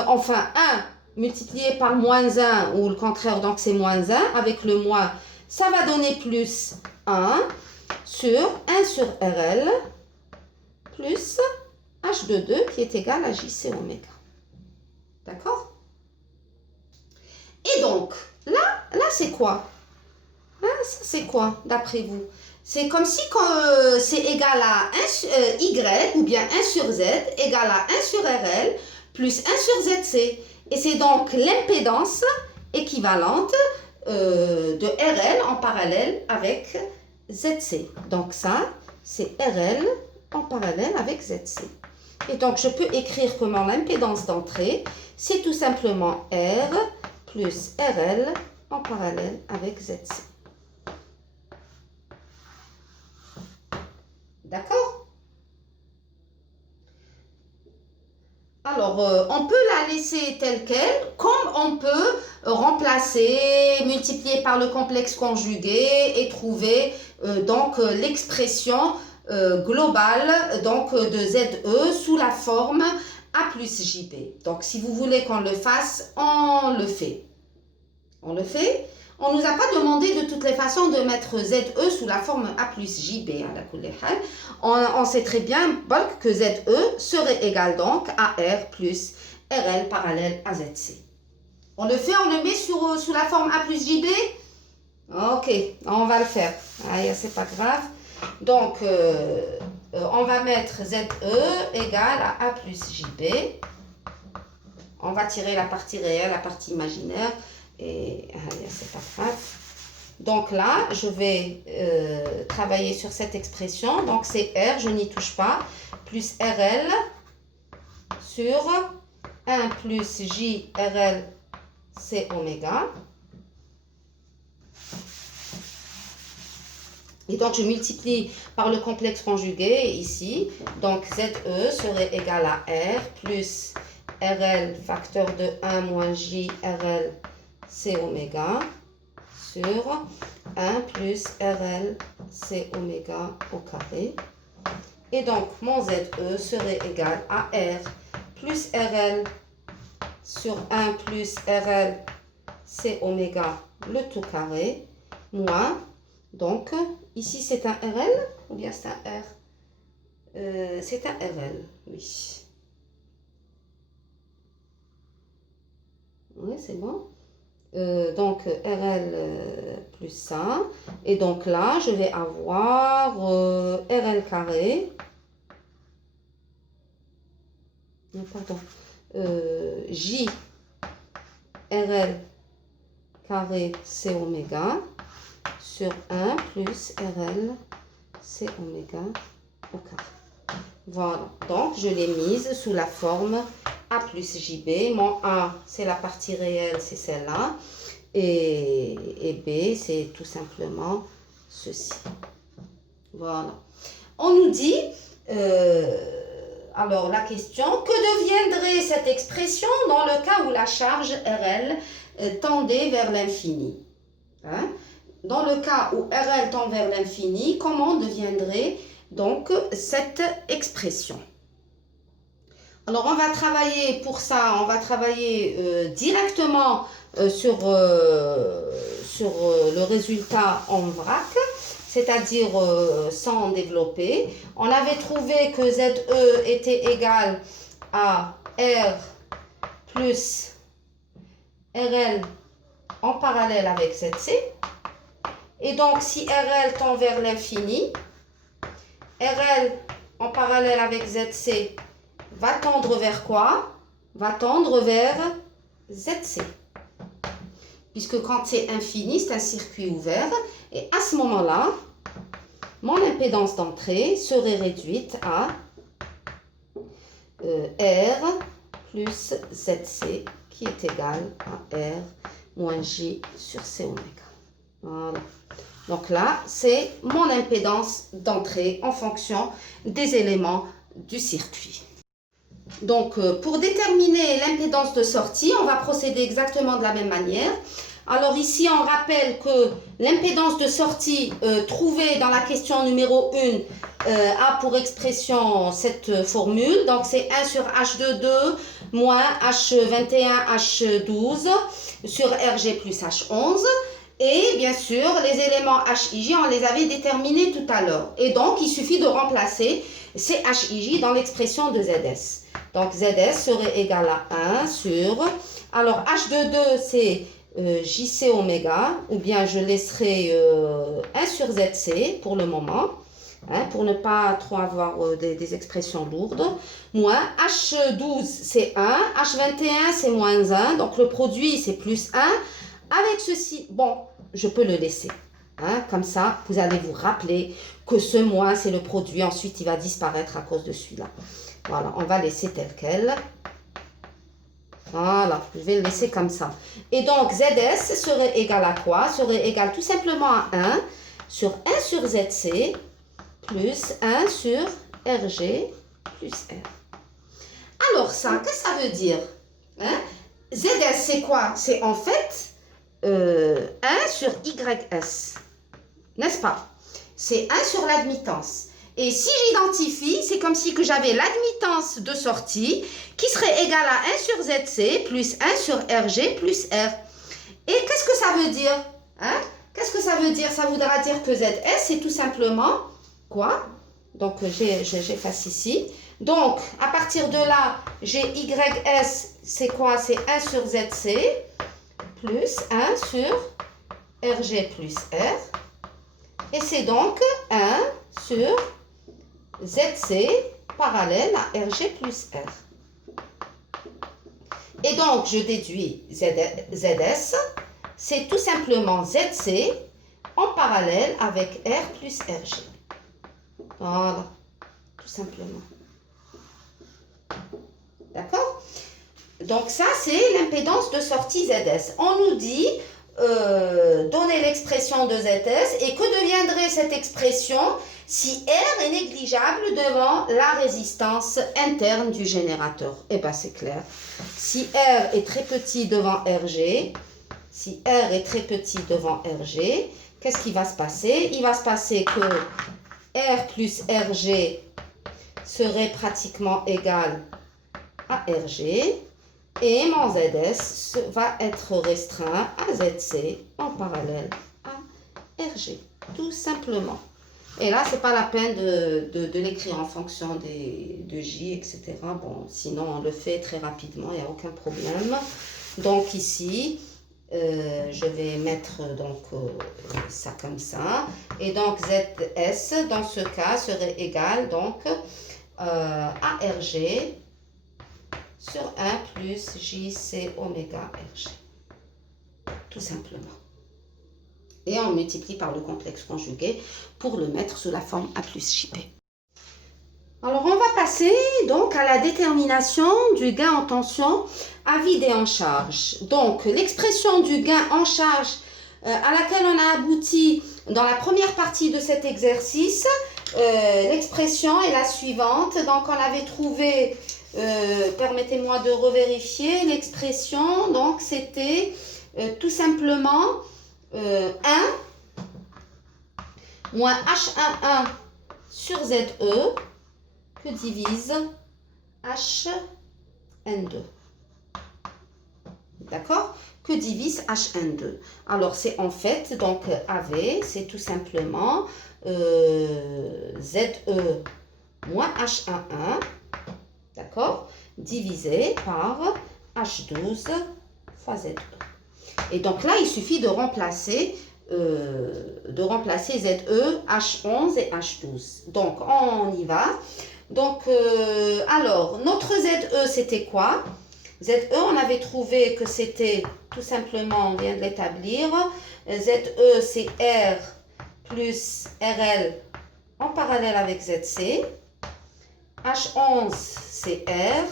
multiplié par moins 1, ou le contraire, donc c'est moins 1, avec le moins, ça va donner plus 1 sur 1 sur RL plus H22 qui est égal à JC oméga. D'accord? Et donc, là c'est quoi? Là, ça c'est quoi, d'après vous? C'est comme si c'est égal à 1 Y, ou bien 1 sur Z, égal à 1 sur RL, plus 1 sur ZC. Et c'est donc l'impédance équivalente de RL en parallèle avec ZC. Donc ça, c'est RL en parallèle avec ZC. Et donc, je peux écrire comment l'impédance d'entrée, c'est tout simplement R plus RL en parallèle avec ZC. D'accord? Alors, on peut la laisser telle qu'elle, comme on peut remplacer, multiplier par le complexe conjugué et trouver donc l'expression globale donc, de ZE sous la forme A plus JB. Donc, si vous voulez qu'on le fasse, on le fait. On le fait. On ne nous a pas demandé de toutes les façons de mettre ZE sous la forme A plus JB. On sait très bien que ZE serait égal donc à R plus RL parallèle à ZC. On le fait, on le met sous la forme A plus JB? Ok, on va le faire. C'est pas grave. Donc, on va mettre ZE égale à A plus JB. On va tirer la partie réelle, la partie imaginaire. Et c'est pas grave. Donc là, je vais travailler sur cette expression. Donc c'est R, je n'y touche pas, plus RL sur 1 plus J RL, c'est oméga. Et donc je multiplie par le complexe conjugué ici. Donc ZE serait égal à R plus RL facteur de 1 moins J RL C oméga sur 1 plus RL C oméga au carré. Et donc, mon ZE serait égal à R plus RL sur 1 plus RL C oméga le tout carré, moins, donc, ici c'est un RL ou bien c'est un R? C'est un RL, oui. Oui, c'est bon. Donc, RL plus ça. Et donc là, je vais avoir RL carré. Non, pardon. J RL carré C oméga sur 1 plus RL C oméga au carré. Voilà, donc je l'ai mise sous la forme A plus JB. Mon A, c'est la partie réelle, c'est celle-là. Et B, c'est tout simplement ceci. Voilà. On nous dit, alors la question, que deviendrait cette expression dans le cas où la charge RL tendait vers l'infini? Hein? Dans le cas où RL tend vers l'infini, comment deviendrait donc cette expression? Alors on va travailler pour ça, on va travailler directement sur le résultat en vrac, c'est-à-dire sans développer. On avait trouvé que ZE était égal à R plus RL en parallèle avec ZC. Et donc, si RL tend vers l'infini, RL en parallèle avec ZC va tendre vers quoi? Va tendre vers ZC. Puisque quand c'est infini, c'est un circuit ouvert. Et à ce moment-là, mon impédance d'entrée serait réduite à R plus ZC qui est égal à R moins J sur C oméga. Voilà. Donc là, c'est mon impédance d'entrée en fonction des éléments du circuit. Donc, pour déterminer l'impédance de sortie, on va procéder exactement de la même manière. Alors ici, on rappelle que l'impédance de sortie trouvée dans la question numéro 1 a pour expression cette formule. Donc, c'est 1 sur H22 moins H21 H12 sur RG plus H11. Et bien sûr, les éléments HIJ, on les avait déterminés tout à l'heure. Et donc, il suffit de remplacer ces HIJ dans l'expression de ZS. Donc, ZS serait égal à 1 sur... Alors, H22, c'est JC oméga, ou bien je laisserai 1 sur ZC pour le moment, hein, pour ne pas trop avoir des expressions lourdes. Moins H12, c'est 1. H21, c'est moins 1. Donc, le produit, c'est plus 1. Avec ceci, bon, je peux le laisser. Hein, comme ça, vous allez vous rappeler que ce moins, c'est le produit. Ensuite, il va disparaître à cause de celui-là. Voilà, on va laisser tel quel. Voilà, je vais le laisser comme ça. Et donc, ZS serait égal à quoi? Serait égal tout simplement à 1 sur 1 sur ZC plus 1 sur RG plus R. Alors ça, qu'est-ce que ça veut dire? Hein? ZS, c'est quoi? C'est en fait 1 sur YS, n'est-ce pas? C'est 1 sur l'admittance. Et si j'identifie, c'est comme si que j'avais l'admittance de sortie qui serait égale à 1 sur ZC plus 1 sur RG plus R. Et qu'est-ce que ça veut dire? Hein? Qu'est-ce que ça veut dire? Ça voudra dire que ZS, c'est tout simplement quoi? Donc, j'efface ici. Donc, à partir de là, j'ai YS, c'est quoi? C'est 1 sur ZC plus 1 sur RG plus R. Et c'est donc 1 sur ZC parallèle à RG plus R. Et donc, je déduis ZS, c'est tout simplement ZC en parallèle avec R plus RG. Voilà, tout simplement. D'accord? Donc ça, c'est l'impédance de sortie ZS. On nous dit, donner l'expression de ZS et que deviendrait cette expression si R est négligeable devant la résistance interne du générateur? Eh bien, c'est clair. Si R est très petit devant RG, si R est très petit devant RG, qu'est-ce qui va se passer? Il va se passer que R plus RG serait pratiquement égal à RG et mon ZS va être restreint à ZC en parallèle à RG, tout simplement. Et là, ce n'est pas la peine de l'écrire en fonction de J, etc. Bon, sinon, on le fait très rapidement, il n'y a aucun problème. Donc ici, je vais mettre donc, ça comme ça. Et donc, ZS, dans ce cas, serait égal donc, à RG sur 1 plus JC oméga RG. Tout simplement. Et on multiplie par le complexe conjugué pour le mettre sous la forme A plus JP. Alors, on va passer donc à la détermination du gain en tension à vide et en charge. Donc, l'expression du gain en charge à laquelle on a abouti dans la première partie de cet exercice, l'expression est la suivante. Donc, on avait trouvé, permettez-moi de revérifier, l'expression, donc c'était tout simplement 1 moins H11 sur ZE que divise HN2. D'accord? Que divise HN2. Alors, c'est en fait, donc, AV, c'est tout simplement ZE moins H11, d'accord? Divisé par H12 fois ZE. Et donc là, il suffit de remplacer ZE, H11 et H12. Donc, on y va. Donc, alors, notre ZE, c'était quoi? ZE, on avait trouvé que c'était tout simplement, on vient de l'établir, ZE, c'est R plus RL en parallèle avec ZC. H11, c'est R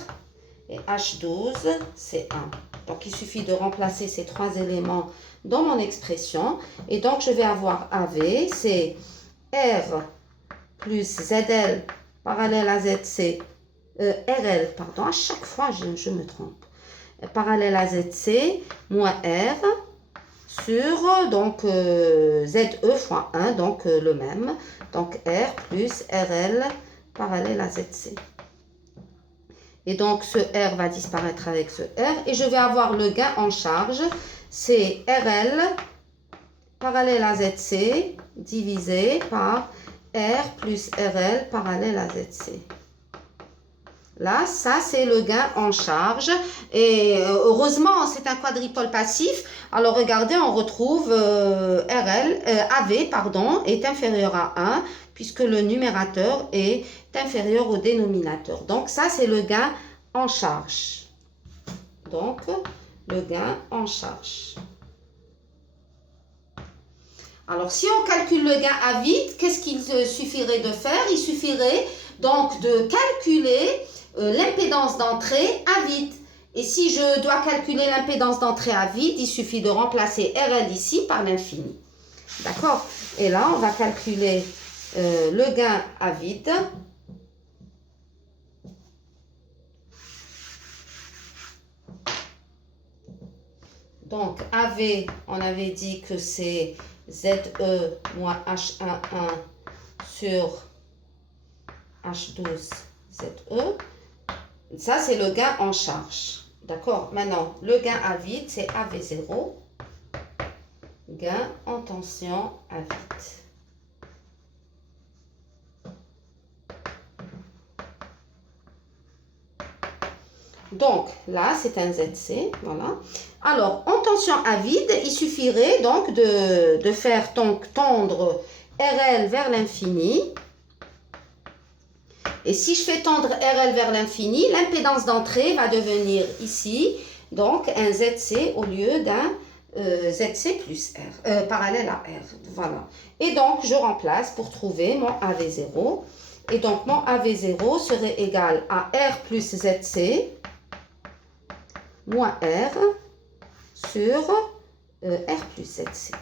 et H12, c'est 1. Donc, il suffit de remplacer ces trois éléments dans mon expression. Et donc, je vais avoir AV, c'est R plus ZL parallèle à ZC, RL, pardon, à chaque fois, je me trompe. Parallèle à ZC, moins R sur, donc, ZE fois 1, donc le même. Donc, R plus RL parallèle à ZC. Et donc, ce R va disparaître avec ce R. Et je vais avoir le gain en charge. C'est RL parallèle à ZC divisé par R plus RL parallèle à ZC. Là, ça, c'est le gain en charge. Et heureusement, c'est un quadripôle passif. Alors, regardez, on retrouve AV, pardon, est inférieur à 1, puisque le numérateur est inférieur au dénominateur. Donc, ça, c'est le gain en charge. Donc, le gain en charge. Alors, si on calcule le gain à vide, qu'est-ce qu'il suffirait de faire? Il suffirait donc de calculer l'impédance d'entrée à vide. Et si je dois calculer l'impédance d'entrée à vide, il suffit de remplacer RL ici par l'infini. D'accord? Et là, on va calculer le gain à vide. Donc, AV, on avait dit que c'est ZE moins H11 sur H12 ZE. Ça, c'est le gain en charge. D'accord? Maintenant, le gain à vide, c'est AV0. Gain en tension à vide. Donc, là, c'est un ZC. Voilà. Alors, en tension à vide, il suffirait donc de faire tendre RL vers l'infini. Et si je fais tendre RL vers l'infini, l'impédance d'entrée va devenir ici, donc un ZC au lieu d'un ZC plus R, parallèle à R. Voilà. Et donc, je remplace pour trouver mon AV0. Et donc, mon AV0 serait égal à R plus ZC moins R sur R plus ZC.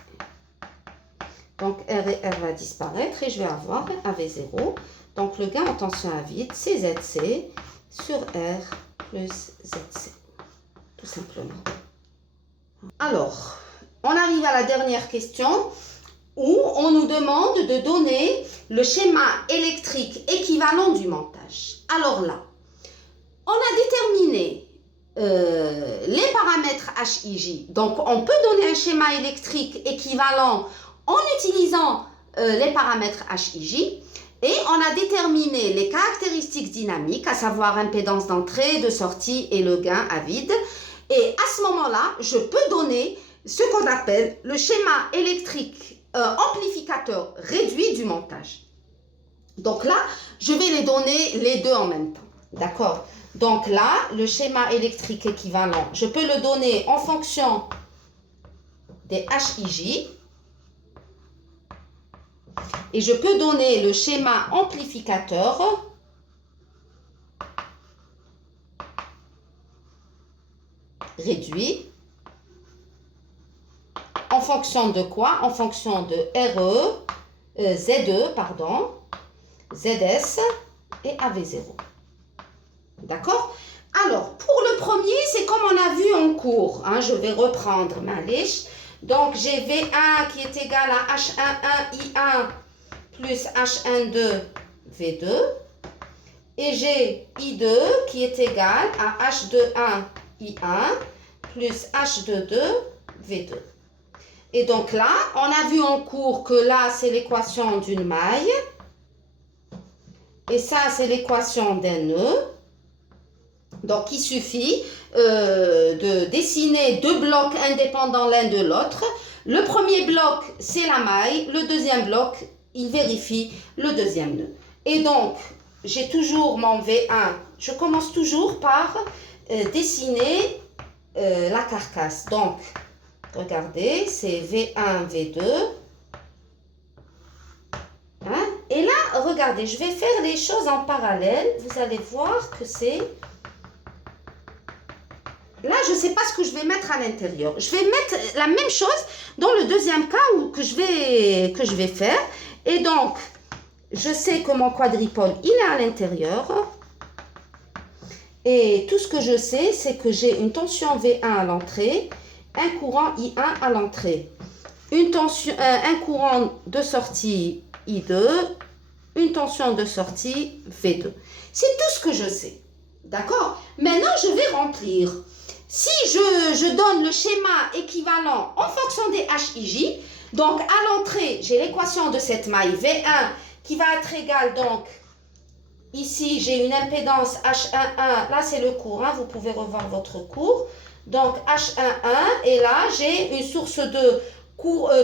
Donc, R et R va disparaître et je vais avoir AV0. Donc, le gain en tension à vide, c'est ZC sur R plus ZC. Tout simplement. Alors, on arrive à la dernière question où on nous demande de donner le schéma électrique équivalent du montage. Alors là, on a déterminé les paramètres HIJ. Donc, on peut donner un schéma électrique équivalent en utilisant les paramètres HIJ. Et on a déterminé les caractéristiques dynamiques, à savoir impédance d'entrée, de sortie et le gain à vide. Et à ce moment-là, je peux donner ce qu'on appelle le schéma électrique amplificateur réduit du montage. Donc là, je vais les donner les deux en même temps. D'accord? Donc là, le schéma électrique équivalent, je peux le donner en fonction des HIJ. Et je peux donner le schéma amplificateur réduit en fonction de quoi? En fonction de RE, ZE, pardon, ZS et AV0. D'accord? Alors, pour le premier, c'est comme on a vu en cours. Hein, je vais reprendre ma liste. Donc, j'ai V1 qui est égal à H11 I1 plus H12 V2. Et j'ai I2 qui est égal à H21 I1 plus H22 V2. Et donc là, on a vu en cours que là, c'est l'équation d'une maille. Et ça, c'est l'équation d'un nœud. Donc, il suffit de dessiner deux blocs indépendants l'un de l'autre. Le premier bloc, c'est la maille. Le deuxième bloc, il vérifie le deuxième nœud. Et donc, j'ai toujours mon V1. Je commence toujours par dessiner la carcasse. Donc, regardez, c'est V1, V2. Hein? Et là, regardez, je vais faire les choses en parallèle. Vous allez voir que c'est... Là, je ne sais pas ce que je vais mettre à l'intérieur. Je vais mettre la même chose dans le deuxième cas que je vais faire. Et donc, je sais que mon quadripôle, il est à l'intérieur. Et tout ce que je sais, c'est que j'ai une tension V1 à l'entrée, un courant I1 à l'entrée, un courant de sortie I2, une tension de sortie V2. C'est tout ce que je sais. D'accord? Maintenant, je vais remplir. Si je donne le schéma équivalent en fonction des HIJ, donc à l'entrée, j'ai l'équation de cette maille V1 qui va être égale, donc ici j'ai une impédance H11, là c'est le cours, hein, vous pouvez revoir votre cours. Donc H11 et là j'ai une source de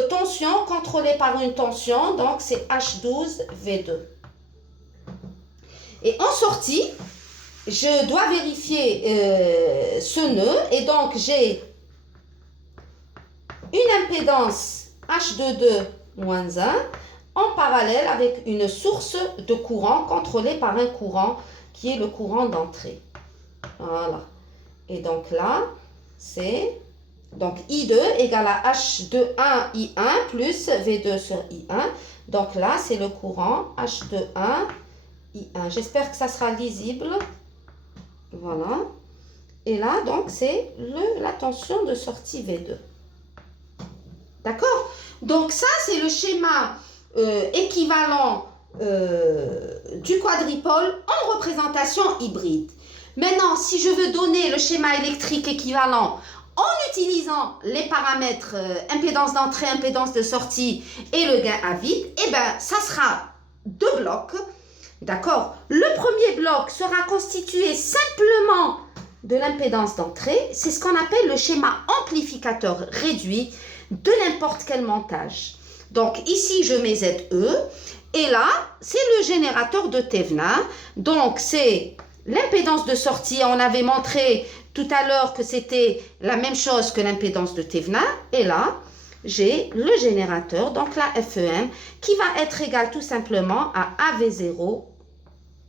tension contrôlée par une tension, donc c'est H12 V2. Et en sortie, je dois vérifier ce nœud et donc j'ai une impédance H22-1 en parallèle avec une source de courant contrôlée par un courant qui est le courant d'entrée. Voilà. Et donc là, c'est donc I2 égale à H21 I1 plus V2 sur I1. Donc là, c'est le courant H21 I1. J'espère que ça sera lisible. Voilà. Et là, donc, c'est la tension de sortie V2. D'accord? Donc, ça, c'est le schéma équivalent du quadripôle en représentation hybride. Maintenant, si je veux donner le schéma électrique équivalent en utilisant les paramètres impédance d'entrée, impédance de sortie et le gain à vide, eh bien, ça sera deux blocs. D'accord? Le premier bloc sera constitué simplement de l'impédance d'entrée. C'est ce qu'on appelle le schéma amplificateur réduit de n'importe quel montage. Donc ici, je mets ZE. Et là, c'est le générateur de Thévenin. Donc c'est l'impédance de sortie. On avait montré tout à l'heure que c'était la même chose que l'impédance de Thévenin. Et là, j'ai le générateur, donc la FEM, qui va être égal tout simplement à AV0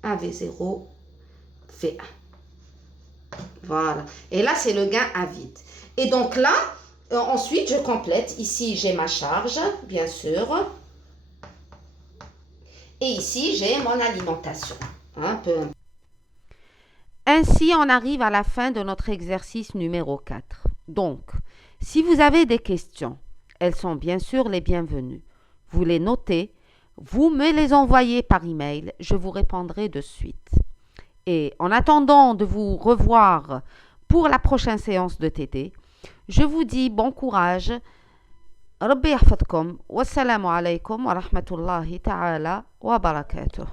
V1. Voilà. Et là, c'est le gain à vide. Et donc là, ensuite, je complète. Ici, j'ai ma charge, bien sûr. Et ici, j'ai mon alimentation. Ainsi, on arrive à la fin de notre exercice numéro 4. Donc, Si vous avez des questions, elles sont bien sûr les bienvenues. Vous les notez, vous me les envoyez par email, je vous répondrai de suite. Et en attendant de vous revoir pour la prochaine séance de TT, je vous dis bon courage. ربي يحفظكم والسلام عليكم ورحمة الله تعالى وبركاته.